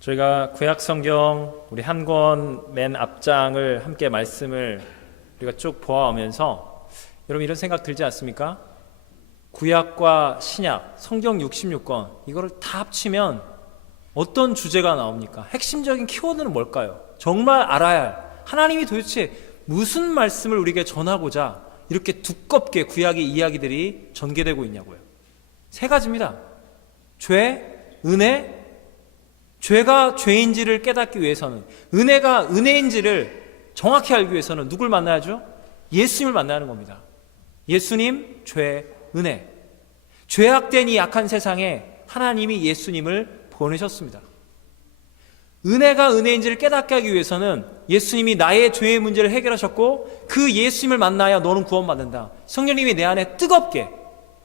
저희가 구약 성경 우리 한 권 맨 앞장을 함께 말씀을 우리가 쭉 보아오면서 여러분 이런 생각 들지 않습니까? 구약과 신약, 성경 66권 이거를 다 합치면 어떤 주제가 나옵니까? 핵심적인 키워드는 뭘까요? 정말 알아야 할 하나님이 도대체 무슨 말씀을 우리에게 전하고자 이렇게 두껍게 구약의 이야기들이 전개되고 있냐고요. 세 가지입니다. 죄, 은혜, 죄가 죄인지를 깨닫기 위해서는, 은혜가 은혜인지를 정확히 알기 위해서는 누굴 만나야죠? 예수님을 만나야 하는 겁니다. 예수님, 죄, 은혜. 죄악된 이 약한 세상에 하나님이 예수님을 보내셨습니다. 은혜가 은혜인지를 깨닫게 하기 위해서는 예수님이 나의 죄의 문제를 해결하셨고 그 예수님을 만나야 너는 구원받는다. 성령님이 내 안에 뜨겁게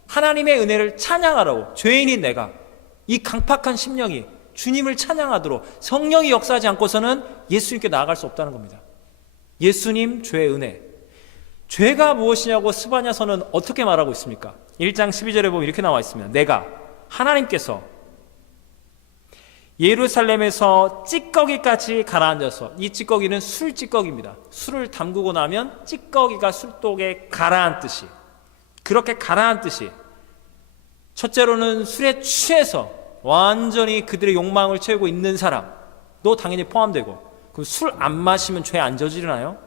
하나님의 은혜를 찬양하라고, 죄인인 내가 이 강팍한 심령이 주님을 찬양하도록 성령이 역사하지 않고서는 예수님께 나아갈 수 없다는 겁니다. 예수님, 죄, 은혜. 죄가 무엇이냐고 스바냐서는 어떻게 말하고 있습니까? 1장 12절에 보면 이렇게 나와 있습니다. 내가, 하나님께서 예루살렘에서 찌꺼기까지 가라앉아서, 이 찌꺼기는 술 찌꺼기입니다. 술을 담그고 나면 찌꺼기가 술독에 가라앉듯이, 그렇게 가라앉듯이 첫째로는 술에 취해서 완전히 그들의 욕망을 채우고 있는 사람도 당연히 포함되고, 그럼 술 안 마시면 죄 안 저지르나요?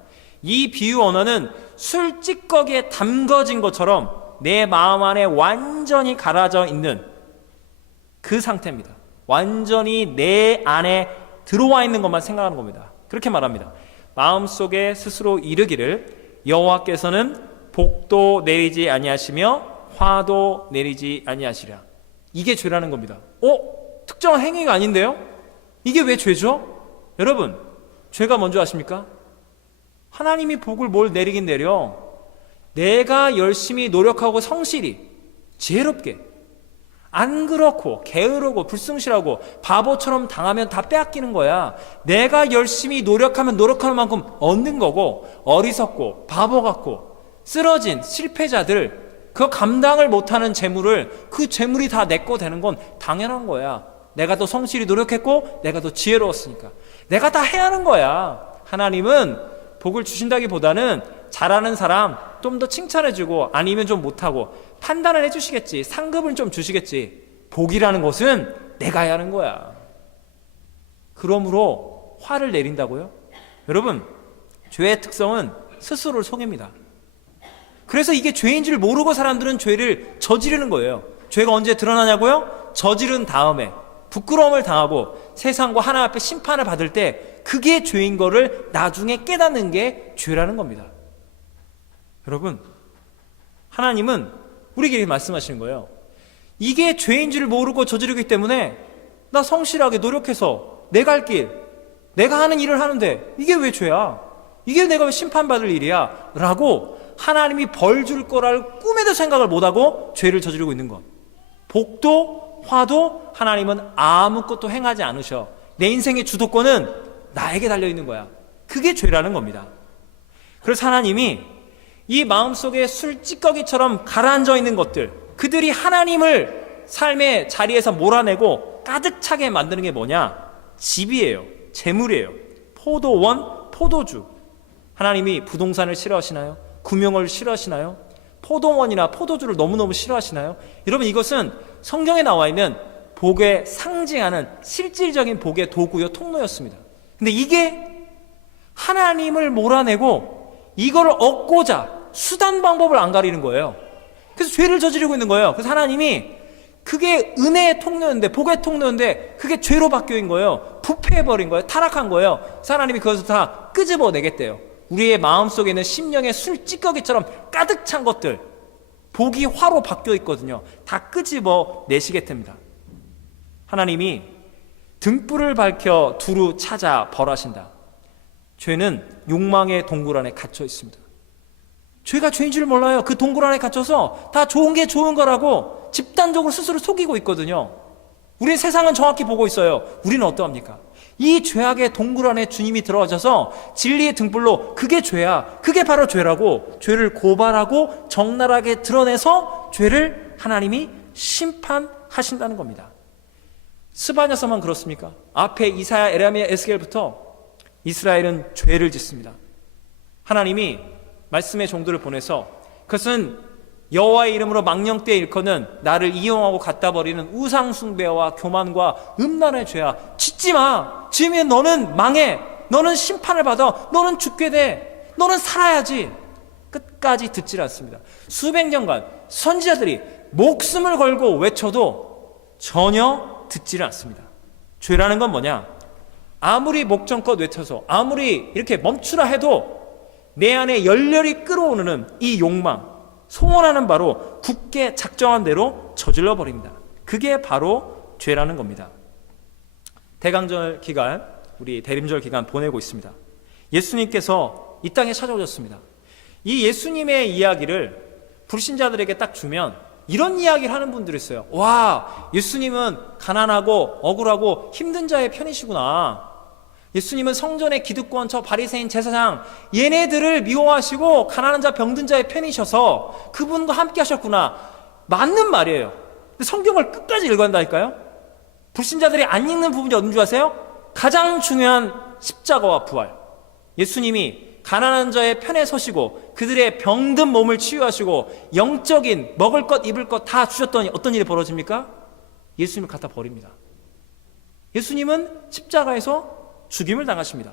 이 비유 언어는 술 찌꺼기에 담궈진 것처럼 내 마음 안에 완전히 가라져 있는 그 상태입니다. 완전히 내 안에 들어와 있는 것만 생각하는 겁니다. 그렇게 말합니다. 마음속에 스스로 이르기를 여호와께서는 복도 내리지 아니하시며 화도 내리지 아니하시랴. 이게 죄라는 겁니다. 특정한 행위가 아닌데요? 이게 왜 죄죠? 여러분, 죄가 뭔지 아십니까? 하나님이 복을 뭘 내리긴 내려. 내가 열심히 노력하고 성실히 지혜롭게, 안 그렇고 게으르고 불성실하고 바보처럼 당하면 다 빼앗기는 거야. 내가 열심히 노력하면 노력하는 만큼 얻는 거고, 어리석고 바보 같고 쓰러진 실패자들, 그 감당을 못하는 재물을, 그 재물이 다 내 거 되는 건 당연한 거야. 내가 더 성실히 노력했고 내가 더 지혜로웠으니까 내가 다 해야 하는 거야. 하나님은 복을 주신다기보다는 잘하는 사람 좀 더 칭찬해주고, 아니면 좀 못하고 판단을 해주시겠지, 상급을 좀 주시겠지. 복이라는 것은 내가 해야 하는 거야. 그러므로 화를 내린다고요? 여러분, 죄의 특성은 스스로를 속입니다. 그래서 이게 죄인 줄 모르고 사람들은 죄를 저지르는 거예요. 죄가 언제 드러나냐고요? 저지른 다음에 부끄러움을 당하고 세상과 하나님 앞에 심판을 받을 때 그게 죄인 거를 나중에 깨닫는 게 죄라는 겁니다. 여러분, 하나님은 우리에게 말씀하시는 거예요. 이게 죄인 줄 모르고 저지르기 때문에 나 성실하게 노력해서 내 갈 길, 내가 하는 일을 하는데 이게 왜 죄야? 이게 내가 왜 심판받을 일이야? 라고 하나님이 벌 줄 거라를 꿈에도 생각을 못하고 죄를 저지르고 있는 것. 복도 화도 하나님은 아무것도 행하지 않으셔. 내 인생의 주도권은 나에게 달려있는 거야. 그게 죄라는 겁니다. 그래서 하나님이 이 마음속에 술 찌꺼기처럼 가라앉아 있는 것들, 그들이 하나님을 삶의 자리에서 몰아내고 가득 차게 만드는 게 뭐냐? 집이에요. 재물이에요. 포도원, 포도주. 하나님이 부동산을 싫어하시나요? 금융을 싫어하시나요? 포도원이나 포도주를 너무너무 싫어하시나요? 여러분, 이것은 성경에 나와 있는 복에 상징하는 실질적인 복의 도구요, 통로였습니다. 근데 이게 하나님을 몰아내고 이걸 얻고자 수단 방법을 안 가리는 거예요. 그래서 죄를 저지르고 있는 거예요. 그래서 하나님이 그게 은혜의 통로였는데, 복의 통로였는데 그게 죄로 바뀌어인 거예요. 부패해버린 거예요. 타락한 거예요. 그래서 하나님이 그것을 다 끄집어내겠대요. 우리의 마음속에 있는 심령의 술 찌꺼기처럼 가득 찬 것들, 복이 화로 바뀌어 있거든요. 다 끄집어 내시겠답니다. 하나님이 등불을 밝혀 두루 찾아 벌하신다. 죄는 욕망의 동굴 안에 갇혀 있습니다. 죄가 죄인 줄 몰라요. 그 동굴 안에 갇혀서 다 좋은 게 좋은 거라고 집단적으로 스스로 속이고 있거든요. 우리는 세상은 정확히 보고 있어요. 우리는 어떠합니까? 이 죄악의 동굴 안에 주님이 들어가셔서 진리의 등불로 그게 죄야, 그게 바로 죄라고 죄를 고발하고 적나라하게 드러내서 죄를 하나님이 심판하신다는 겁니다. 스바냐서만 그렇습니까? 앞에 이사야, 에레미야, 에스겔부터 이스라엘은 죄를 짓습니다. 하나님이 말씀의 종들을 보내서 그것은 여호와의 이름으로 망령되이 일컫는 나를 이용하고 갖다 버리는 우상 숭배와 교만과 음란의 죄야. 짓지 마. 지으면 너는 망해. 너는 심판을 받아. 너는 죽게 돼. 너는 살아야지. 끝까지 듣질 않습니다. 수백 년간 선지자들이 목숨을 걸고 외쳐도 전혀 듣지를 않습니다. 죄라는 건 뭐냐? 아무리 목전껏 외쳐서 아무리 이렇게 멈추라 해도 내 안에 열렬히 끌어오르는 이 욕망, 소원하는 바로 굳게 작정한 대로 저질러 버립니다. 그게 바로 죄라는 겁니다. 대강절 기간, 우리 대림절 기간 보내고 있습니다. 예수님께서 이 땅에 찾아오셨습니다. 이 예수님의 이야기를 불신자들에게 딱 주면 이런 이야기를 하는 분들이 있어요. 와, 예수님은 가난하고 억울하고 힘든 자의 편이시구나. 예수님은 성전의 기득권, 저 바리새인 제사장 얘네들을 미워하시고 가난한 자 병든 자의 편이셔서 그분과 함께 하셨구나. 맞는 말이에요. 근데 성경을 끝까지 읽어야 한다니까요. 불신자들이 안 읽는 부분이 어딘 줄 아세요? 가장 중요한 십자가와 부활. 예수님이 가난한 자의 편에 서시고 그들의 병든 몸을 치유하시고 영적인 먹을 것 입을 것 다 주셨더니 어떤 일이 벌어집니까? 예수님을 갖다 버립니다. 예수님은 십자가에서 죽임을 당하십니다.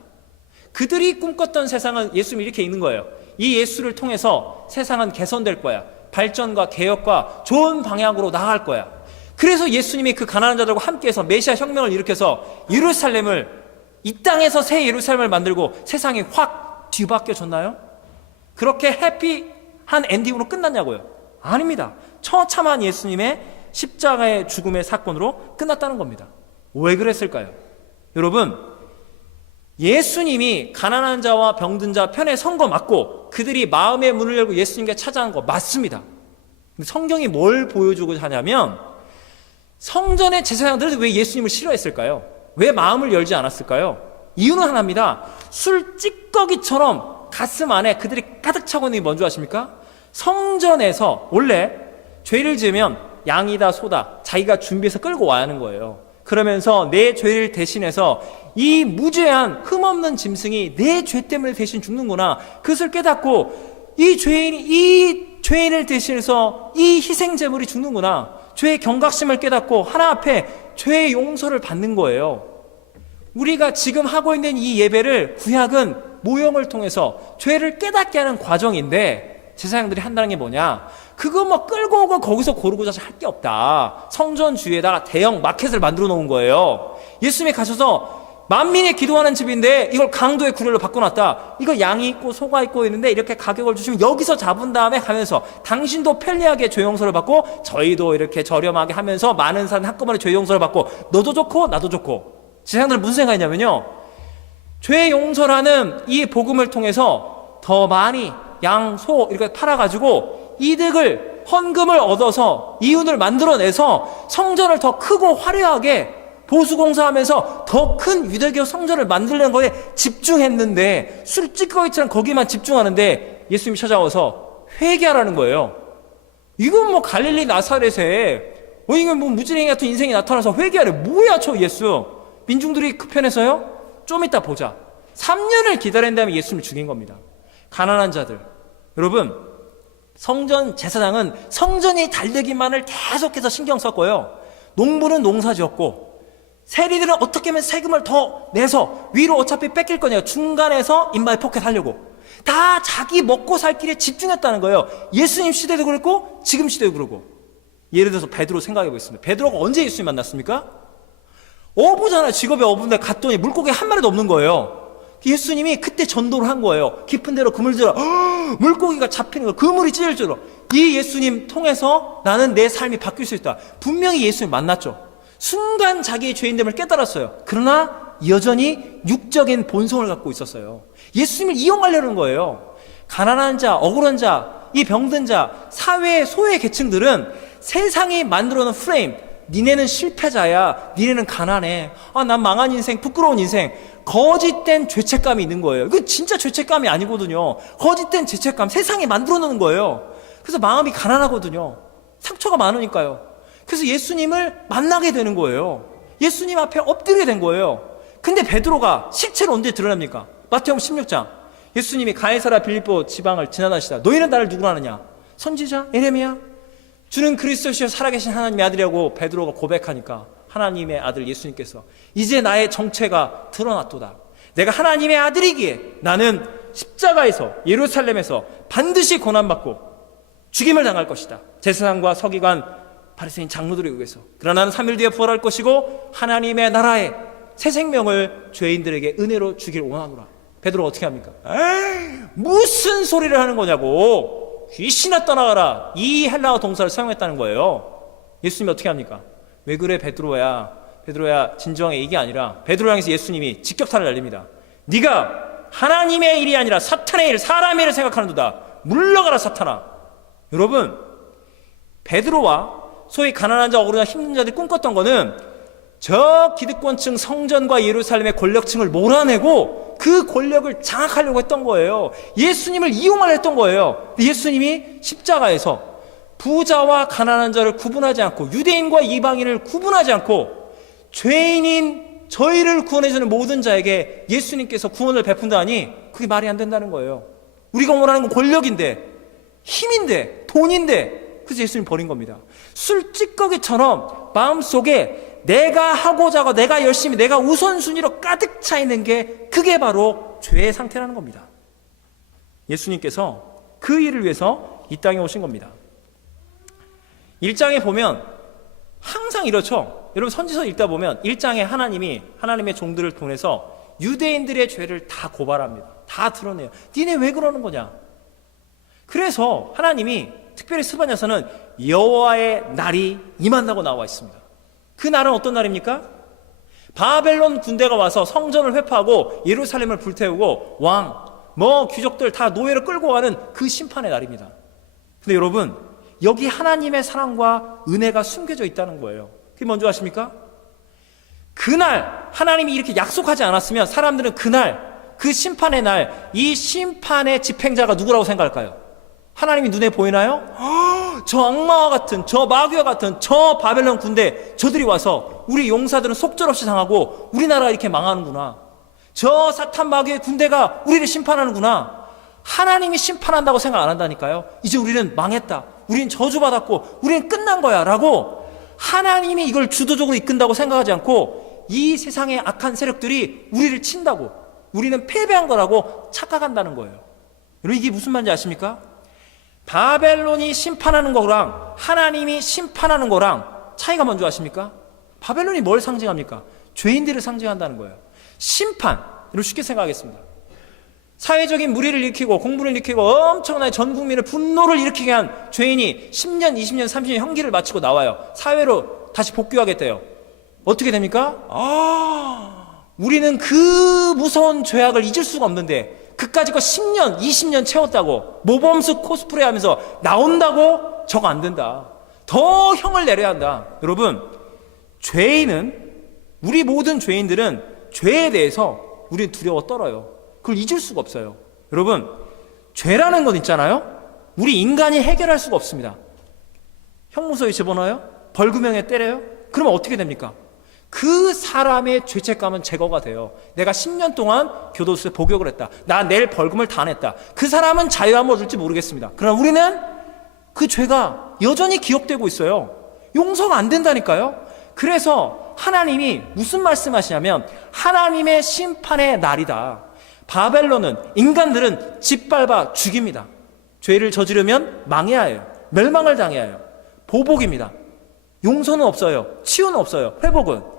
그들이 꿈꿨던 세상은 예수님이 이렇게 있는 거예요. 이 예수를 통해서 세상은 개선될 거야. 발전과 개혁과 좋은 방향으로 나아갈 거야. 그래서 예수님이 그 가난한 자들과 함께해서 메시아 혁명을 일으켜서 예루살렘을, 이 땅에서 새 예루살렘을 만들고 세상이 확 뒤바뀌어졌나요? 그렇게 해피한 엔딩으로 끝났냐고요? 아닙니다. 처참한 예수님의 십자가의 죽음의 사건으로 끝났다는 겁니다. 왜 그랬을까요? 여러분, 예수님이 가난한 자와 병든 자 편에 선 거 맞고 그들이 마음의 문을 열고 예수님께 찾아간 거 맞습니다. 근데 성경이 뭘 보여주고 하냐면 성전의 제사장들은 왜 예수님을 싫어했을까요? 왜 마음을 열지 않았을까요? 이유는 하나입니다. 술 찌꺼기처럼 가슴 안에 그들이 가득 차고 있는 게 뭔지 아십니까? 성전에서 원래 죄를 지으면 양이다 소다 자기가 준비해서 끌고 와야 하는 거예요. 그러면서 내 죄를 대신해서 이 무죄한 흠없는 짐승이 내 죄 때문에 대신 죽는구나. 그것을 깨닫고 이 죄인을 대신해서 이 희생제물이 죽는구나. 죄의 경각심을 깨닫고 하나 앞에 죄의 용서를 받는 거예요. 우리가 지금 하고 있는 이 예배를 구약은 모형을 통해서 죄를 깨닫게 하는 과정인데 제사장들이 한다는 게 뭐냐? 그거 뭐 끌고 오고 거기서 고르고자 할 게 없다. 성전 주위에다가 대형 마켓을 만들어 놓은 거예요. 예수님이 가셔서 만민이 기도하는 집인데 이걸 강도의 구례로 바꿔놨다. 이거 양이 있고 소가 있고 있는데 이렇게 가격을 주시면 여기서 잡은 다음에 가면서 당신도 편리하게 죄 용서를 받고 저희도 이렇게 저렴하게 하면서 많은 사람 한꺼번에 죄 용서를 받고 너도 좋고 나도 좋고. 제사장들은 무슨 생각이냐면요, 죄 용서라는 이 복음을 통해서 더 많이 양, 소 이렇게 팔아가지고 이득을, 헌금을 얻어서 이윤을 만들어내서 성전을 더 크고 화려하게 보수공사하면서 더 큰 유대교 성전을 만들려는 거에 집중했는데 술찌꺼기처럼 거기만 집중하는데 예수님이 찾아와서 회개하라는 거예요. 이건 뭐 갈릴리 나사렛에 이건 뭐 무지랭이 같은 인생이 나타나서 회개하래. 뭐야 저 예수. 민중들이 그 편에서요? 좀 이따 보자. 3년을 기다린 다음에 예수님을 죽인 겁니다. 가난한 자들. 여러분, 성전 제사장은 성전이 잘되기만을 계속해서 신경 썼고요. 농부는 농사 지었고 세리들은 어떻게 하면 세금을 더 내서 위로 어차피 뺏길 거냐 중간에서 인바디 포켓 하려고 다 자기 먹고 살 길에 집중했다는 거예요. 예수님 시대도 그랬고 지금 시대도 그러고. 예를 들어서 베드로 생각해 보겠습니다. 베드로가 언제 예수님 만났습니까? 어부잖아요. 직업이 어부인데 갔더니 물고기 한 마리도 없는 거예요. 예수님이 그때 전도를 한 거예요. 깊은 데로 그물 들어 물고기가 잡히는 거, 그물이 찢을 줄로. 이 예수님 통해서 나는 내 삶이 바뀔 수 있다. 분명히 예수님 만났죠. 순간 자기의 죄인됨을 깨달았어요. 그러나 여전히 육적인 본성을 갖고 있었어요. 예수님을 이용하려는 거예요. 가난한 자, 억울한 자, 이 병든 자, 사회의 소외 계층들은 세상이 만들어놓은 프레임, 니네는 실패자야, 니네는 가난해, 난 망한 인생, 부끄러운 인생, 거짓된 죄책감이 있는 거예요. 이건 진짜 죄책감이 아니거든요. 거짓된 죄책감, 세상이 만들어놓는 거예요. 그래서 마음이 가난하거든요. 상처가 많으니까요. 그래서 예수님을 만나게 되는 거예요. 예수님 앞에 엎드리게 된 거예요. 근데 베드로가 실체로 언제 드러납니까? 마태복음 16장. 예수님이 가이사랴 빌립보 지방을 지나다시다. 너희는 나를 누구로 아느냐? 선지자 에레미야? 주는 그리스도시여 살아계신 하나님의 아들이라고 베드로가 고백하니까 하나님의 아들 예수님께서 이제 나의 정체가 드러났도다. 내가 하나님의 아들이기에 나는 십자가에서 예루살렘에서 반드시 고난받고 죽임을 당할 것이다. 제사장과 서기관 바리새인 장로들에 의해서. 그러나 나는 3일 뒤에 부활할 것이고 하나님의 나라에 새 생명을 죄인들에게 은혜로 주길 원하노라. 베드로가 어떻게 합니까? 무슨 소리를 하는 거냐고. 귀신아 떠나가라. 이 헬라어 동사를 사용했다는 거예요. 예수님이 어떻게 합니까? 왜 그래 베드로야. 베드로야 진정해. 이게 아니라 베드로 향해서 예수님이 직격탄을 날립니다. 네가 하나님의 일이 아니라 사탄의 일, 사람의 일을 생각하는도다. 물러가라 사탄아. 여러분, 베드로와 소위 가난한 자, 억울한 힘든 자들이 꿈꿨던 거는 저 기득권층 성전과 예루살렘의 권력층을 몰아내고 그 권력을 장악하려고 했던 거예요. 예수님을 이용하려 했던 거예요. 예수님이 십자가에서 부자와 가난한 자를 구분하지 않고 유대인과 이방인을 구분하지 않고 죄인인 저희를 구원해주는 모든 자에게 예수님께서 구원을 베푼다니 그게 말이 안 된다는 거예요. 우리가 원하는 건 권력인데, 힘인데, 돈인데, 그래서 예수님 버린 겁니다. 술 찌꺼기처럼 마음속에 내가 하고자 하고 내가 열심히 내가 우선순위로 가득 차 있는 게 그게 바로 죄의 상태라는 겁니다. 예수님께서 그 일을 위해서 이 땅에 오신 겁니다. 1장에 보면 항상 이렇죠. 여러분 선지서 읽다 보면 1장에 하나님이 하나님의 종들을 통해서 유대인들의 죄를 다 고발합니다. 다 드러내요. 니네 왜 그러는 거냐. 그래서 하나님이 특별히 스바냐서는 여호와의 날이 임한다고 나와 있습니다. 그 날은 어떤 날입니까? 바벨론 군대가 와서 성전을 회파하고 예루살렘을 불태우고 왕, 귀족들 다 노예로 끌고 가는 그 심판의 날입니다. 근데 여러분, 여기 하나님의 사랑과 은혜가 숨겨져 있다는 거예요. 그게 뭔지 아십니까? 그날 하나님이 이렇게 약속하지 않았으면 사람들은 그날, 그 심판의 날, 이 심판의 집행자가 누구라고 생각할까요? 하나님이 눈에 보이나요? 저 악마와 같은, 저 마귀와 같은 저 바벨론 군대, 저들이 와서 우리 용사들은 속절없이 당하고 우리나라가 이렇게 망하는구나. 저 사탄 마귀의 군대가 우리를 심판하는구나. 하나님이 심판한다고 생각 안 한다니까요. 이제 우리는 망했다. 우리는 저주받았고 우리는 끝난 거야 라고 하나님이 이걸 주도적으로 이끈다고 생각하지 않고 이 세상의 악한 세력들이 우리를 친다고, 우리는 패배한 거라고 착각한다는 거예요. 여러분, 이게 무슨 말인지 아십니까? 바벨론이 심판하는 거랑 하나님이 심판하는 거랑 차이가 뭔지 아십니까? 바벨론이 뭘 상징합니까? 죄인들을 상징한다는 거예요. 심판, 이걸 쉽게 생각하겠습니다. 사회적인 무리를 일으키고 공분을 일으키고 엄청나게 전 국민의 분노를 일으키게 한 죄인이 10년, 20년, 30년 형기를 마치고 나와요. 사회로 다시 복귀하겠대요. 어떻게 됩니까? 우리는 그 무서운 죄악을 잊을 수가 없는데 그까짓 거 10년, 20년 채웠다고 모범수 코스프레 하면서 나온다고? 저거 안 된다. 더 형을 내려야 한다. 여러분, 죄인은, 우리 모든 죄인들은 죄에 대해서 우리는 두려워 떨어요. 그걸 잊을 수가 없어요. 여러분, 죄라는 건 있잖아요. 우리 인간이 해결할 수가 없습니다. 형무소에 집어넣어요? 벌금형에 때려요? 그러면 어떻게 됩니까? 그 사람의 죄책감은 제거가 돼요. 내가 10년 동안 교도소에 복역을 했다. 나 내일 벌금을 다 냈다. 그 사람은 자유함을 얻을지 모르겠습니다. 그러나 우리는 그 죄가 여전히 기억되고 있어요. 용서가 안 된다니까요. 그래서 하나님이 무슨 말씀하시냐면 하나님의 심판의 날이다. 바벨론은, 인간들은 짓밟아 죽입니다. 죄를 저지르면 망해야 해요. 멸망을 당해야 해요. 보복입니다. 용서는 없어요. 치유는 없어요. 회복은.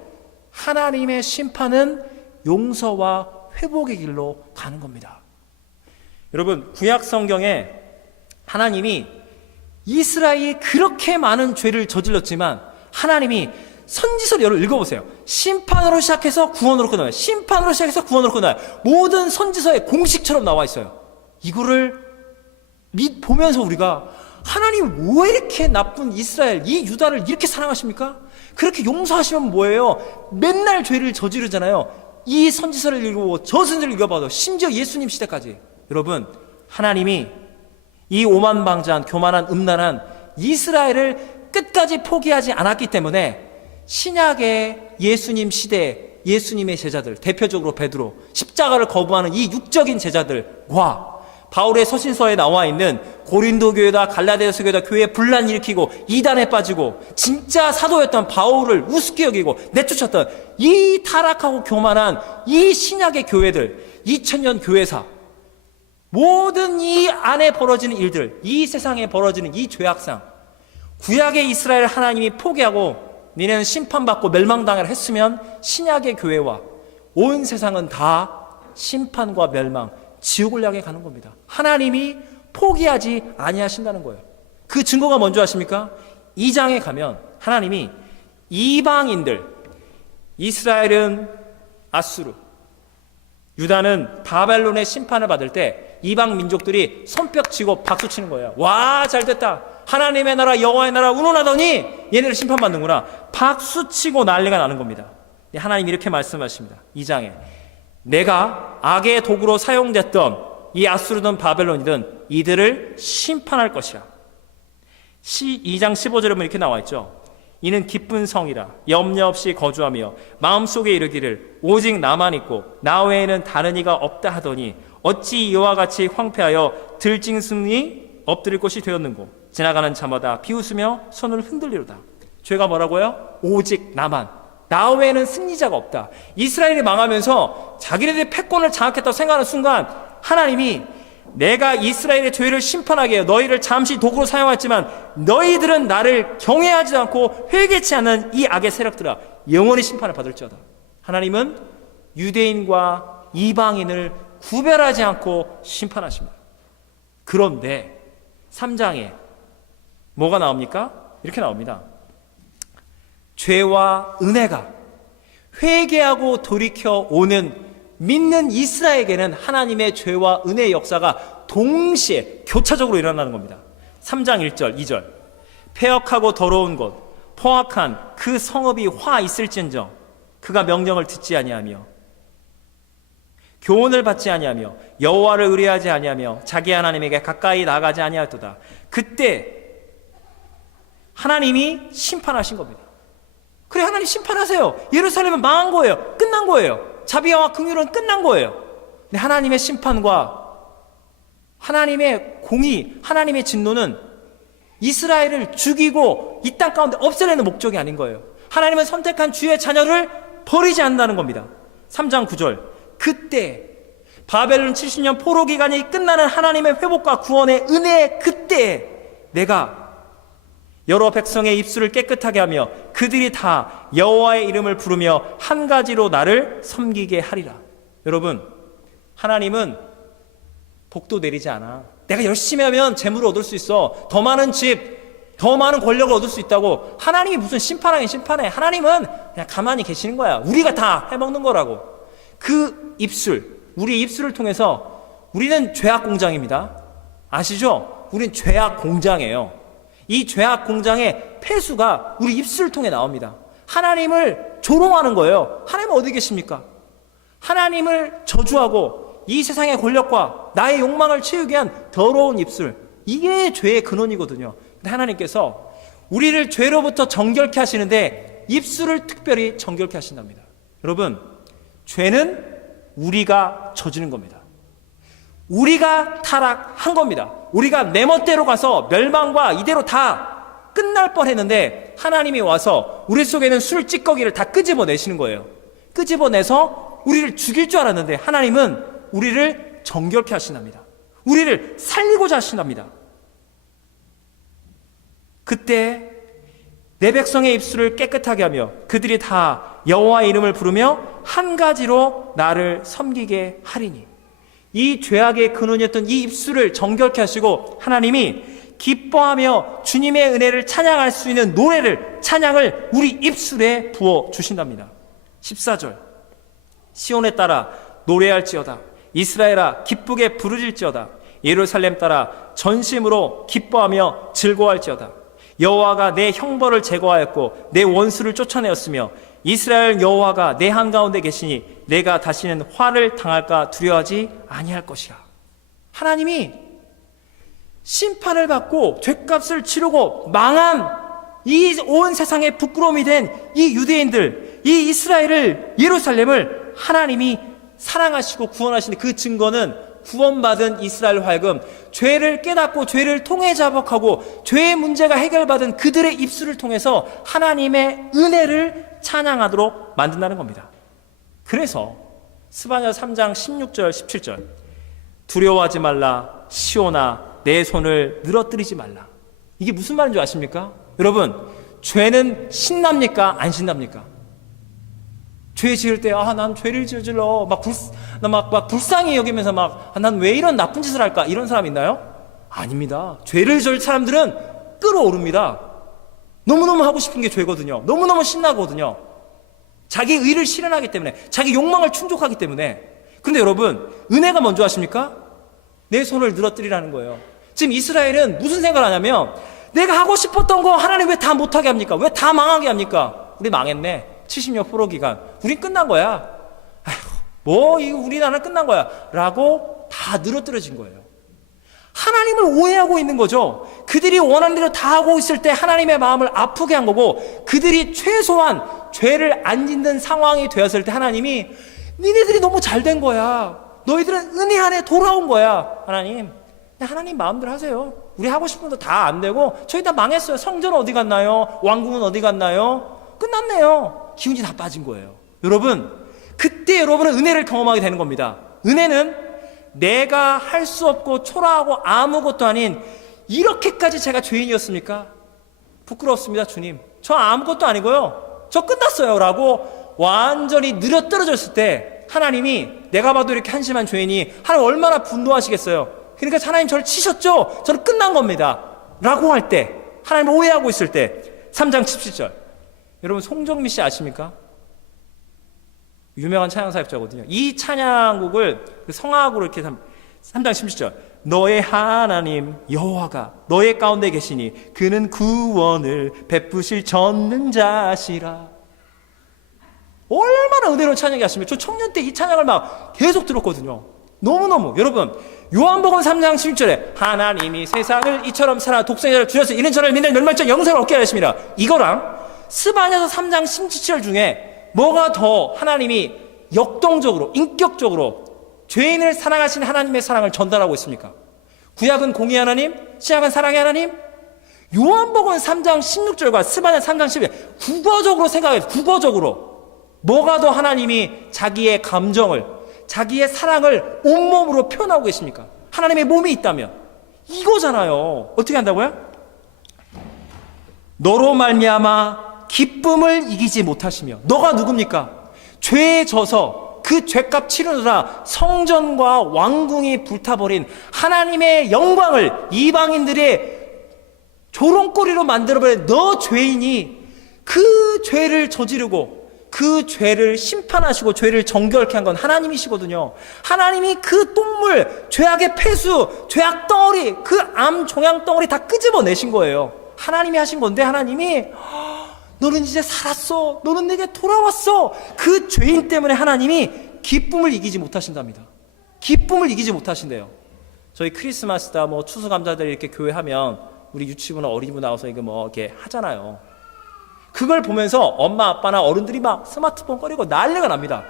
하나님의 심판은 용서와 회복의 길로 가는 겁니다. 여러분, 구약 성경에 하나님이 이스라엘이 그렇게 많은 죄를 저질렀지만 하나님이 선지서를 읽어보세요. 심판으로 시작해서 구원으로 끝나요. 심판으로 시작해서 구원으로 끝나요. 모든 선지서에 공식처럼 나와 있어요. 이거를 보면서 우리가 하나님 왜 이렇게 나쁜 이스라엘, 이 유다를 이렇게 사랑하십니까? 그렇게 용서하시면 뭐예요? 맨날 죄를 저지르잖아요. 이 선지서를 읽어보고 저 선지서를 읽어봐도 심지어 예수님 시대까지. 여러분, 하나님이 이 오만방자한 교만한 음란한 이스라엘을 끝까지 포기하지 않았기 때문에 신약의 예수님 시대 예수님의 제자들, 대표적으로 베드로, 십자가를 거부하는 이 육적인 제자들과 바울의 서신서에 나와 있는 고린도 교회다 갈라디아서 교회다 교회에 분란 일으키고 이단에 빠지고 진짜 사도였던 바울을 우습게 여기고 내쫓았던 이 타락하고 교만한 이 신약의 교회들, 2000년 교회사, 모든 이 안에 벌어지는 일들, 이 세상에 벌어지는 이 죄악상, 구약의 이스라엘 하나님이 포기하고 니네는 심판받고 멸망당하라 했으면 신약의 교회와 온 세상은 다 심판과 멸망, 지옥을 향해 가는 겁니다. 하나님이 포기하지 아니하신다는 거예요. 그 증거가 뭔지 아십니까? 2장에 가면 하나님이 이방인들, 이스라엘은 아수르, 유다는 바벨론의 심판을 받을 때 이방 민족들이 손뼉 치고 박수 치는 거예요. 와, 잘됐다. 하나님의 나라, 여호와의 나라 운운하더니 얘네를 심판받는구나. 박수 치고 난리가 나는 겁니다. 하나님이 이렇게 말씀하십니다. 2장에 내가 악의 도구로 사용됐던 이 아수르든 바벨론이든 이들을 심판할 것이라. 2장 15절에 보면 이렇게 나와 있죠. 이는 기쁜 성이라 염려 없이 거주하며 마음속에 이르기를 오직 나만 있고 나 외에는 다른 이가 없다 하더니 어찌 이와 같이 황폐하여 들짐승이 엎드릴 곳이 되었는고 지나가는 자마다 비웃으며 손을 흔들리로다. 죄가 뭐라고요? 오직 나만, 나 외에는 승리자가 없다. 이스라엘이 망하면서 자기네들이 패권을 장악했다고 생각하는 순간 하나님이 내가 이스라엘의 죄를 심판하게 해요. 너희를 잠시 도구로 사용했지만 너희들은 나를 경외하지 않고 회개치 않는 이 악의 세력들아 영원히 심판을 받을지어다. 하나님은 유대인과 이방인을 구별하지 않고 심판하십니다. 그런데 3장에 뭐가 나옵니까? 이렇게 나옵니다. 죄와 은혜가 회개하고 돌이켜 오는 믿는 이스라엘에게는 하나님의 죄와 은혜의 역사가 동시에 교차적으로 일어나는 겁니다. 3장 1절 2절 폐역하고 더러운 곳 포악한 그 성읍이 화 있을진정 그가 명령을 듣지 아니하며 교훈을 받지 아니하며 여호와를 의뢰하지 아니하며 자기 하나님에게 가까이 나가지 아니하였도다. 그때 하나님이 심판하신 겁니다. 그래, 하나님 심판하세요. 예루살렘은 망한 거예요. 끝난 거예요. 자비와 긍휼은 끝난 거예요. 근데 하나님의 심판과 하나님의 공의, 하나님의 진노는 이스라엘을 죽이고 이 땅 가운데 없애려는 목적이 아닌 거예요. 하나님은 선택한 주의 자녀를 버리지 않는다는 겁니다. 3장 9절 그때 바벨론 70년 포로 기간이 끝나는 하나님의 회복과 구원의 은혜의 그때 내가 여러 백성의 입술을 깨끗하게 하며 그들이 다 여호와의 이름을 부르며 한 가지로 나를 섬기게 하리라. 여러분, 하나님은 복도 내리지 않아. 내가 열심히 하면 재물을 얻을 수 있어. 더 많은 집, 더 많은 권력을 얻을 수 있다고. 하나님이 무슨 심판하긴 심판해. 하나님은 그냥 가만히 계시는 거야. 우리가 다 해먹는 거라고. 그 입술, 우리 입술을 통해서 우리는 죄악 공장입니다. 아시죠? 우린 죄악 공장이에요. 이 죄악 공장의 폐수가 우리 입술을 통해 나옵니다. 하나님을 조롱하는 거예요. 하나님은 어디 계십니까? 하나님을 저주하고 이 세상의 권력과 나의 욕망을 채우기 위한 더러운 입술, 이게 죄의 근원이거든요. 근데 하나님께서 우리를 죄로부터 정결케 하시는데 입술을 특별히 정결케 하신답니다. 여러분, 죄는 우리가 저지른 겁니다. 우리가 타락한 겁니다. 우리가 내 멋대로 가서 멸망과 이대로 다 끝날 뻔했는데 하나님이 와서 우리 속에는 술 찌꺼기를 다 끄집어내시는 거예요. 끄집어내서 우리를 죽일 줄 알았는데 하나님은 우리를 정결케 하신답니다. 우리를 살리고자 하신답니다. 그때 내 백성의 입술을 깨끗하게 하며 그들이 다 여호와의 이름을 부르며 한 가지로 나를 섬기게 하리니. 이 죄악의 근원이었던 이 입술을 정결케 하시고 하나님이 기뻐하며 주님의 은혜를 찬양할 수 있는 노래를, 찬양을 우리 입술에 부어 주신답니다. 14절 시온에 따라 노래할지어다. 이스라엘아 기쁘게 부르짖을지어다. 예루살렘 따라 전심으로 기뻐하며 즐거워할지어다. 여호와가 내 형벌을 제거하였고 내 원수를 쫓아내었으며 이스라엘 여호와가 내 한가운데 계시니 내가 다시는 화를 당할까 두려워하지 아니할 것이라. 하나님이 심판을 받고 죄값을 치르고 망한 이 온 세상에 부끄러움이 된 이 유대인들, 이 이스라엘을, 예루살렘을 하나님이 사랑하시고 구원하신 그 증거는 구원받은 이스라엘 하여금 죄를 깨닫고 죄를 통해 자복하고 죄의 문제가 해결받은 그들의 입술을 통해서 하나님의 은혜를 찬양하도록 만든다는 겁니다. 그래서 스바냐 3장 16절 17절 두려워하지 말라 시온아 내 손을 늘어뜨리지 말라. 이게 무슨 말인 줄 아십니까? 여러분, 죄는 신납니까? 안 신납니까? 죄 지을 때 난 죄를 저질러 막 불쌍히 여기면서 난 왜 이런 나쁜 짓을 할까? 이런 사람 있나요? 아닙니다. 죄를 지을 사람들은 끌어오릅니다. 너무너무 하고 싶은 게 죄거든요. 너무너무 신나거든요. 자기 의를 실현하기 때문에, 자기 욕망을 충족하기 때문에. 그런데 여러분, 은혜가 뭔지 아십니까? 내 손을 늘어뜨리라는 거예요. 지금 이스라엘은 무슨 생각을 하냐면, 내가 하고 싶었던 거 하나님 왜 다 못하게 합니까? 왜 다 망하게 합니까? 우리 망했네. 70년 포로 기간. 우린 끝난 거야. 이거 우리나라는 끝난 거야. 라고 다 늘어뜨려진 거예요. 하나님을 오해하고 있는 거죠. 그들이 원하는 대로 다 하고 있을 때 하나님의 마음을 아프게 한 거고, 그들이 최소한 죄를 안 짓는 상황이 되었을 때 하나님이 니네들이 너무 잘 된 거야. 너희들은 은혜 안에 돌아온 거야. 하나님 마음대로 하세요. 우리 하고 싶은 거 다 안 되고 저희 다 망했어요. 성전 어디 갔나요? 왕궁은 어디 갔나요? 끝났네요. 기운이 다 빠진 거예요. 여러분, 그때 여러분은 은혜를 경험하게 되는 겁니다. 은혜는 내가 할 수 없고 초라하고 아무것도 아닌 이렇게까지 제가 죄인이었습니까? 부끄럽습니다. 주님, 저 아무것도 아니고요, 저 끝났어요 라고 완전히 늘어뜨려졌을 때 하나님이, 내가 봐도 이렇게 한심한 죄인이 하나님 얼마나 분노하시겠어요. 그러니까 하나님 저를 치셨죠? 저는 끝난 겁니다 라고 할 때, 하나님을 오해하고 있을 때 3장 17절 여러분, 송정미 씨 아십니까? 유명한 찬양 사역자거든요. 이 찬양곡을 성악으로 이렇게 3장 17절 너의 하나님 여호와가 너의 가운데 계시니 그는 구원을 베푸실 전능자시라. 얼마나 은혜로운 찬양이 하십니까? 저 청년 때 이 찬양을 막 계속 들었거든요. 너무너무. 여러분, 요한복음 3장 11절에 하나님이 세상을 이처럼 사랑 독생자를 주셔서 이는 저를 믿는 멸망적 영생을 얻게 하였습니다. 이거랑 스바냐서 3장 17절 중에 뭐가 더 하나님이 역동적으로, 인격적으로 죄인을 사랑하신 하나님의 사랑을 전달하고 있습니까? 구약은 공의 하나님, 신약은 사랑의 하나님. 요한복음 3장 16절과 스바냐 3장 11절 국어적으로 생각해요. 국어적으로 뭐가 더 하나님이 자기의 감정을, 자기의 사랑을 온몸으로 표현하고 계십니까? 하나님의 몸이 있다면 이거잖아요. 어떻게 한다고요? 너로 말미암아 기쁨을 이기지 못하시며. 너가 누굽니까? 죄에 져서 그 죄값 치르느라 성전과 왕궁이 불타버린 하나님의 영광을 이방인들의 조롱거리로 만들어버린 너 죄인이 그 죄를 저지르고 그 죄를 심판하시고 죄를 정결케 한 건 하나님이시거든요. 하나님이 그 똥물, 죄악의 폐수, 죄악 덩어리, 그 암 종양 덩어리 다 끄집어내신 거예요. 하나님이 하신 건데, 하나님이 너는 이제 살았어, 너는 내게 돌아왔어. 그 죄인 때문에 하나님이 기쁨을 이기지 못하신답니다. 기쁨을 이기지 못하신대요. 저희 크리스마스다 추수감사절 이렇게 교회 하면 우리 유치부나 어린이부 나와서 이거 이렇게 하잖아요. 그걸 보면서 엄마 아빠나 어른들이 막 스마트폰 꺼리고 난리가 납니다.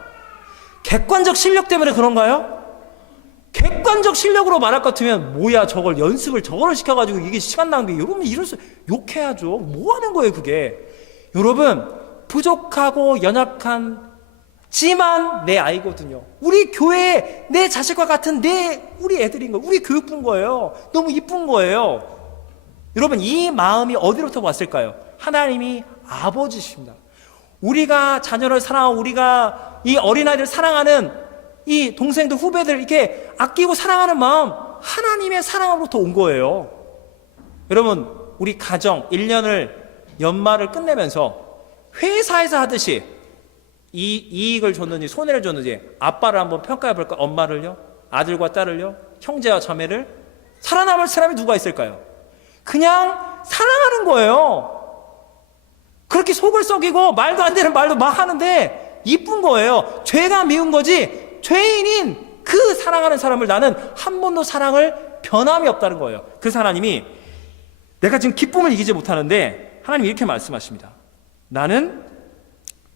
객관적 실력 때문에 그런가요? 객관적 실력으로 말할 것 같으면 뭐야, 저걸 연습을 저거를 시켜가지고 이게 시간 낭비. 여러분, 이럴수 욕해야죠. 뭐 하는 거예요 그게? 여러분, 부족하고 연약하지만 내 아이거든요. 우리 교회에 내 자식과 같은 우리 애들인 거예요. 우리 교육부인 거예요. 너무 이쁜 거예요. 여러분, 이 마음이 어디로부터 왔을까요? 하나님이 아버지십니다. 우리가 자녀를 사랑하고 우리가 이 어린아이를 사랑하는 이 동생들, 후배들 이렇게 아끼고 사랑하는 마음, 하나님의 사랑으로부터 온 거예요. 여러분, 우리 가정 1년을 연말을 끝내면서 회사에서 하듯이 이익을 줬는지 손해를 줬는지 아빠를 한번 평가해 볼까? 엄마를요? 아들과 딸을요? 형제와 자매를? 살아남을 사람이 누가 있을까요? 그냥 사랑하는 거예요. 그렇게 속을 썩이고 말도 안 되는 말도 막 하는데 이쁜 거예요. 죄가 미운 거지 죄인인 그 사랑하는 사람을 나는 한 번도 사랑을 변함이 없다는 거예요. 그래서 하나님이 내가 지금 기쁨을 이기지 못하는데 하나님 이렇게 말씀하십니다. 나는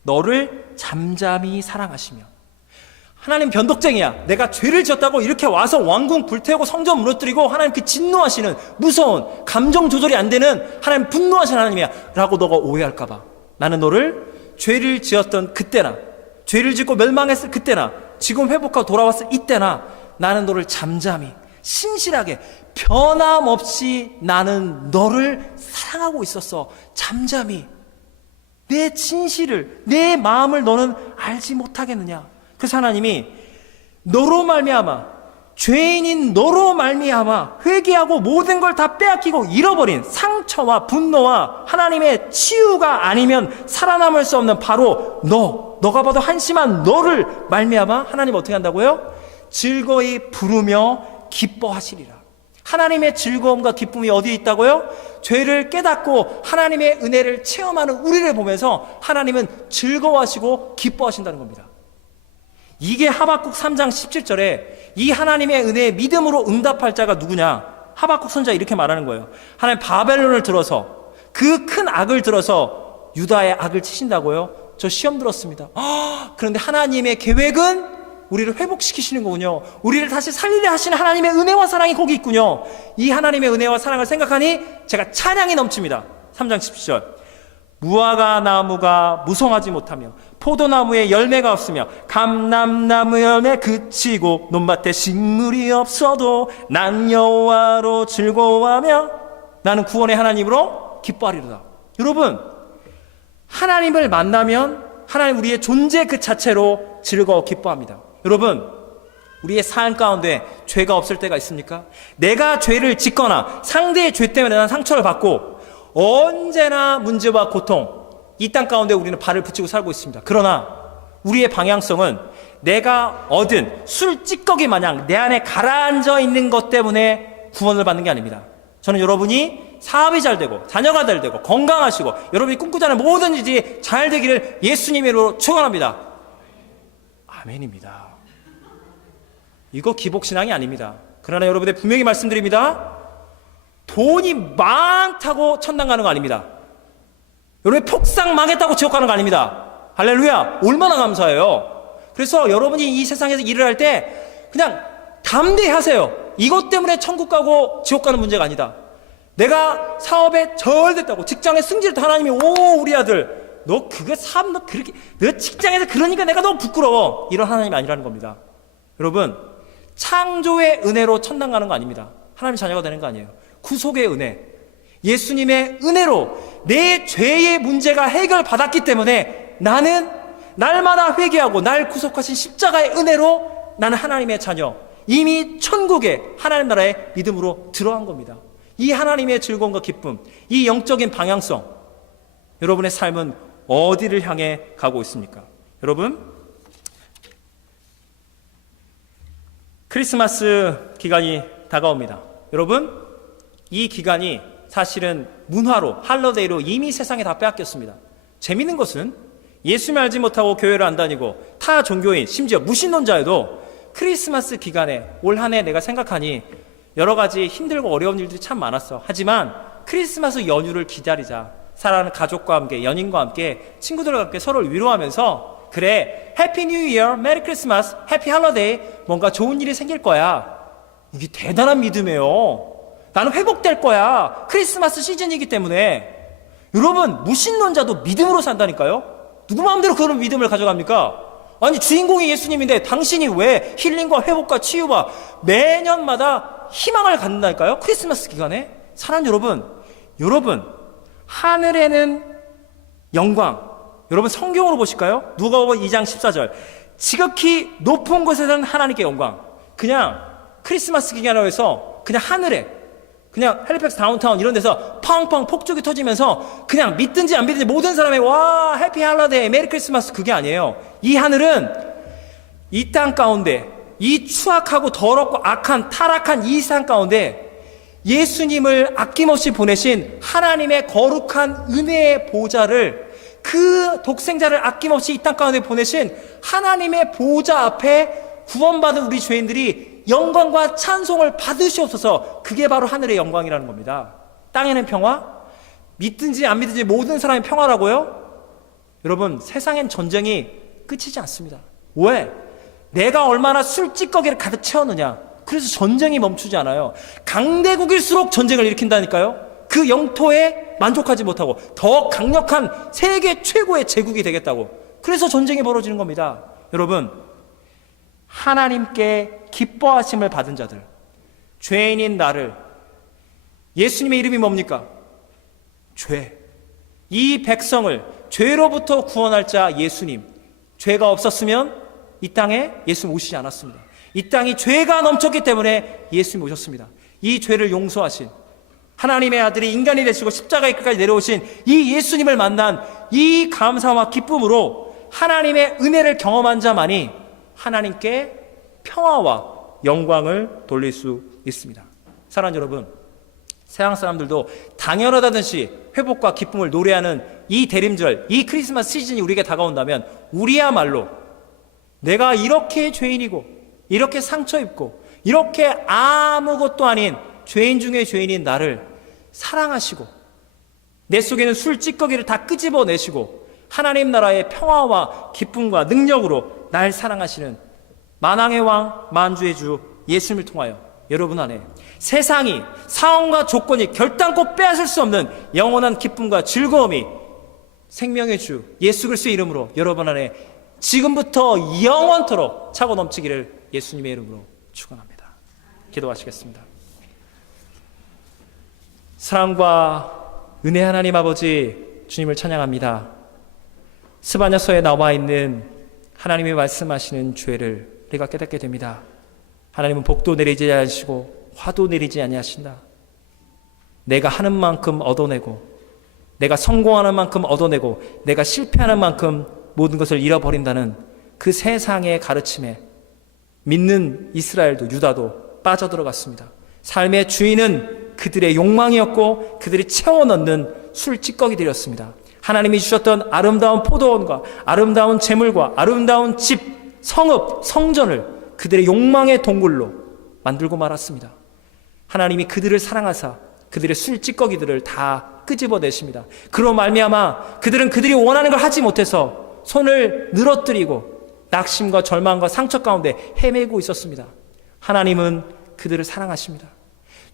너를 잠잠히 사랑하시며. 하나님 변덕쟁이야. 내가 죄를 지었다고 이렇게 와서 왕궁 불태우고 성전 무너뜨리고 하나님 그 진노하시는 무서운 감정 조절이 안 되는 하나님 분노하시는 하나님이야 라고 너가 오해할까 봐 나는 너를 죄를 지었던 그때나 죄를 짓고 멸망했을 그때나 지금 회복하고 돌아왔을 이때나 나는 너를 잠잠히 신실하게 변함없이 나는 너를 사랑하고 있었어. 잠잠히 내 진실을 내 마음을 너는 알지 못하겠느냐. 그래서 하나님이 너로 말미암아 죄인인 너로 말미암아 회개하고 모든 걸 다 빼앗기고 잃어버린 상처와 분노와 하나님의 치유가 아니면 살아남을 수 없는 바로 너가 봐도 한심한 너를 말미암아 하나님 어떻게 한다고요? 즐거이 부르며 기뻐하시리라. 하나님의 즐거움과 기쁨이 어디에 있다고요? 죄를 깨닫고 하나님의 은혜를 체험하는 우리를 보면서 하나님은 즐거워하시고 기뻐하신다는 겁니다. 이게 하박국 3장 17절에 이 하나님의 은혜에 믿음으로 응답할 자가 누구냐? 하박국 선지자 이렇게 말하는 거예요. 하나님 바벨론을 들어서 그 큰 악을 들어서 유다의 악을 치신다고요? 저 시험 들었습니다. 그런데 하나님의 계획은 우리를 회복시키시는 거군요. 우리를 다시 살리려 하시는 하나님의 은혜와 사랑이 거기 있군요. 이 하나님의 은혜와 사랑을 생각하니 제가 찬양이 넘칩니다. 3장 17절 무화과 나무가 무성하지 못하며 포도나무에 열매가 없으며 감람나무 열매 그치고 논밭에 식물이 없어도 난 여호와로 즐거워하며 나는 구원의 하나님으로 기뻐하리로다. 여러분, 하나님을 만나면 하나님 우리의 존재 그 자체로 즐거워 기뻐합니다. 여러분, 우리의 삶 가운데 죄가 없을 때가 있습니까? 내가 죄를 짓거나 상대의 죄 때문에 난 상처를 받고 언제나 문제와 고통, 이 땅 가운데 우리는 발을 붙이고 살고 있습니다. 그러나 우리의 방향성은 내가 얻은 술 찌꺼기 마냥 내 안에 가라앉아 있는 것 때문에 구원을 받는 게 아닙니다. 저는 여러분이 사업이 잘 되고 자녀가 잘 되고 건강하시고 여러분이 꿈꾸자는 모든 일이 잘 되기를 예수님의 이름으로 축원합니다. 아멘입니다. 이거 기복신앙이 아닙니다. 그러나 여러분들 분명히 말씀드립니다. 돈이 많다고 천당 가는 거 아닙니다. 여러분이 폭삭 망했다고 지옥 가는 거 아닙니다. 할렐루야. 얼마나 감사해요. 그래서 여러분이 이 세상에서 일을 할 때 그냥 담대히 하세요. 이것 때문에 천국 가고 지옥 가는 문제가 아니다. 내가 사업에 잘 됐다고 직장에 승진했다 하나님이 우리 아들 너 그거 사업 너 그렇게 너 직장에서 그러니까 내가 너무 부끄러워 이런 하나님이 아니라는 겁니다. 여러분, 창조의 은혜로 천당 가는 거 아닙니다. 하나님 자녀가 되는 거 아니에요. 구속의 은혜, 예수님의 은혜로 내 죄의 문제가 해결받았기 때문에 나는 날마다 회개하고 날 구속하신 십자가의 은혜로 나는 하나님의 자녀, 이미 천국에 하나님 나라에 믿음으로 들어간 겁니다. 이 하나님의 즐거움과 기쁨, 이 영적인 방향성, 여러분의 삶은 어디를 향해 가고 있습니까? 여러분, 크리스마스 기간이 다가옵니다. 여러분, 이 기간이 사실은 문화로, 할러데이로 이미 세상에 다 빼앗겼습니다. 재밌는 것은 예수님을 알지 못하고 교회를 안 다니고 타 종교인, 심지어 무신론자에도 크리스마스 기간에 올 한 해 내가 생각하니 여러 가지 힘들고 어려운 일들이 참 많았어. 하지만 크리스마스 연휴를 기다리자. 사랑하는 가족과 함께, 연인과 함께, 친구들과 함께 서로를 위로하면서 그래, 해피 뉴 이어, 메리 크리스마스, 해피 할러데이, 뭔가 좋은 일이 생길 거야. 이게 대단한 믿음이에요. 나는 회복될 거야. 크리스마스 시즌이기 때문에. 여러분, 무신론자도 믿음으로 산다니까요. 누구 마음대로 그런 믿음을 가져갑니까? 아니, 주인공이 예수님인데 당신이 왜 힐링과 회복과 치유와 매년마다 희망을 갖는다니까요? 크리스마스 기간에. 사랑하는 여러분, 하늘에는 영광. 여러분, 성경으로 보실까요? 누가복음 2장 14절. 지극히 높은 곳에서는 하나님께 영광. 그냥 크리스마스 기간으로 해서 그냥 하늘에, 그냥 헬리팩스 다운타운 이런 데서 팡팡 폭죽이 터지면서 그냥 믿든지 안 믿든지 모든 사람의 와 해피 할러데이 메리 크리스마스, 그게 아니에요. 이 하늘은 이 땅 가운데, 이 추악하고 더럽고 악한 타락한 이 세상 가운데 예수님을 아낌없이 보내신 하나님의 거룩한 은혜의 보좌를, 그 독생자를 아낌없이 이 땅 가운데 보내신 하나님의 보좌 앞에 구원받은 우리 죄인들이 영광과 찬송을 받으시옵소서. 그게 바로 하늘의 영광이라는 겁니다. 땅에는 평화, 믿든지 안 믿든지 모든 사람이 평화라고요? 여러분, 세상엔 전쟁이 끝이지 않습니다. 왜? 내가 얼마나 술찌꺼기를 가득 채웠느냐. 그래서 전쟁이 멈추지 않아요. 강대국일수록 전쟁을 일으킨다니까요. 그 영토에 만족하지 못하고 더 강력한 세계 최고의 제국이 되겠다고. 그래서 전쟁이 벌어지는 겁니다. 여러분, 하나님께 기뻐하심을 받은 자들, 죄인인 나를, 예수님의 이름이 뭡니까? 죄. 이 백성을 죄로부터 구원할 자 예수님. 죄가 없었으면 이 땅에 예수님 오시지 않았습니다. 이 땅이 죄가 넘쳤기 때문에 예수님 오셨습니다. 이 죄를 용서하신 하나님의 아들이 인간이 되시고 십자가에 끝까지 내려오신 이 예수님을 만난 이 감사와 기쁨으로 하나님의 은혜를 경험한 자만이 하나님께 평화와 영광을 돌릴 수 있습니다. 사랑하는 여러분, 세상 사람들도 당연하다듯이 회복과 기쁨을 노래하는 이 대림절, 이 크리스마스 시즌이 우리에게 다가온다면 우리야말로 내가 이렇게 죄인이고 이렇게 상처 입고 이렇게 아무것도 아닌 죄인 중에 죄인인 나를 사랑하시고 내 속에는 술 찌꺼기를 다 끄집어내시고 하나님 나라의 평화와 기쁨과 능력으로 날 사랑하시는 만왕의 왕 만주의 주 예수님을 통하여 여러분 안에 세상이 상황과 조건이 결단코 빼앗을 수 없는 영원한 기쁨과 즐거움이 생명의 주 예수 그리스도의 이름으로 여러분 안에 지금부터 영원토록 차고 넘치기를 예수님의 이름으로 축원합니다. 기도하시겠습니다. 사랑과 은혜 하나님 아버지 주님을 찬양합니다. 스바냐서에 나와 있는 하나님이 말씀하시는 죄를 우리가 깨닫게 됩니다. 하나님은 복도 내리지 않으시고 화도 내리지 아니하신다. 내가 하는 만큼 얻어내고 내가 성공하는 만큼 얻어내고 내가 실패하는 만큼 모든 것을 잃어버린다는 그 세상의 가르침에 믿는 이스라엘도 유다도 빠져들어갔습니다. 삶의 주인은 그들의 욕망이었고 그들이 채워넣는 술찌꺼기들이었습니다. 하나님이 주셨던 아름다운 포도원과 아름다운 재물과 아름다운 집, 성읍, 성전을 그들의 욕망의 동굴로 만들고 말았습니다. 하나님이 그들을 사랑하사 그들의 술찌꺼기들을 다 끄집어내십니다. 그로 말미암아 그들은 그들이 원하는 걸 하지 못해서 손을 늘어뜨리고 낙심과 절망과 상처 가운데 헤매고 있었습니다. 하나님은 그들을 사랑하십니다.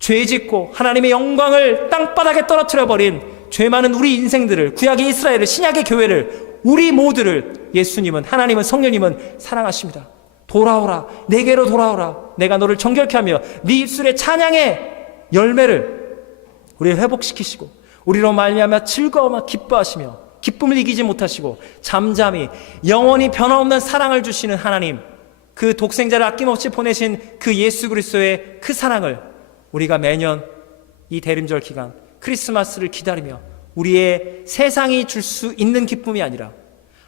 죄 짓고 하나님의 영광을 땅바닥에 떨어뜨려버린 죄 많은 우리 인생들을, 구약의 이스라엘을, 신약의 교회를, 우리 모두를 예수님은, 하나님은, 성령님은 사랑하십니다. 돌아오라, 내게로 돌아오라. 내가 너를 정결케 하며 네 입술의 찬양의 열매를 우리를 회복시키시고 우리로 말미암아 즐거움과 기뻐하시며 기쁨을 이기지 못하시고 잠잠히 영원히 변함없는 사랑을 주시는 하나님, 그 독생자를 아낌없이 보내신 그 예수 그리스도의 그 사랑을 우리가 매년 이 대림절 기간 크리스마스를 기다리며 우리의 세상이 줄 수 있는 기쁨이 아니라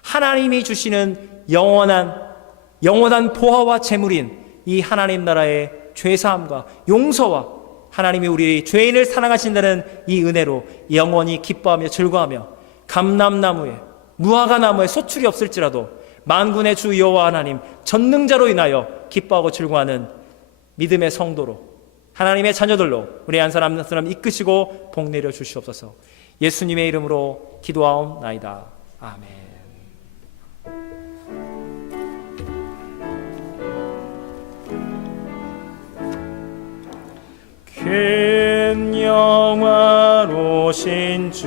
하나님이 주시는 영원한 보화와 재물인 이 하나님 나라의 죄사함과 용서와 하나님이 우리 죄인을 사랑하신다는 이 은혜로 영원히 기뻐하며 즐거워하며 감람나무에 무화과나무에 소출이 없을지라도 만군의 주 여호와 하나님 전능자로 인하여 기뻐하고 즐거워하는 믿음의 성도로 하나님의 자녀들로 우리 한 사람 한 사람 이끄시고 복 내려 주시옵소서. 예수님의 이름으로 기도하옵나이다. 아멘. 큰 영화로신 주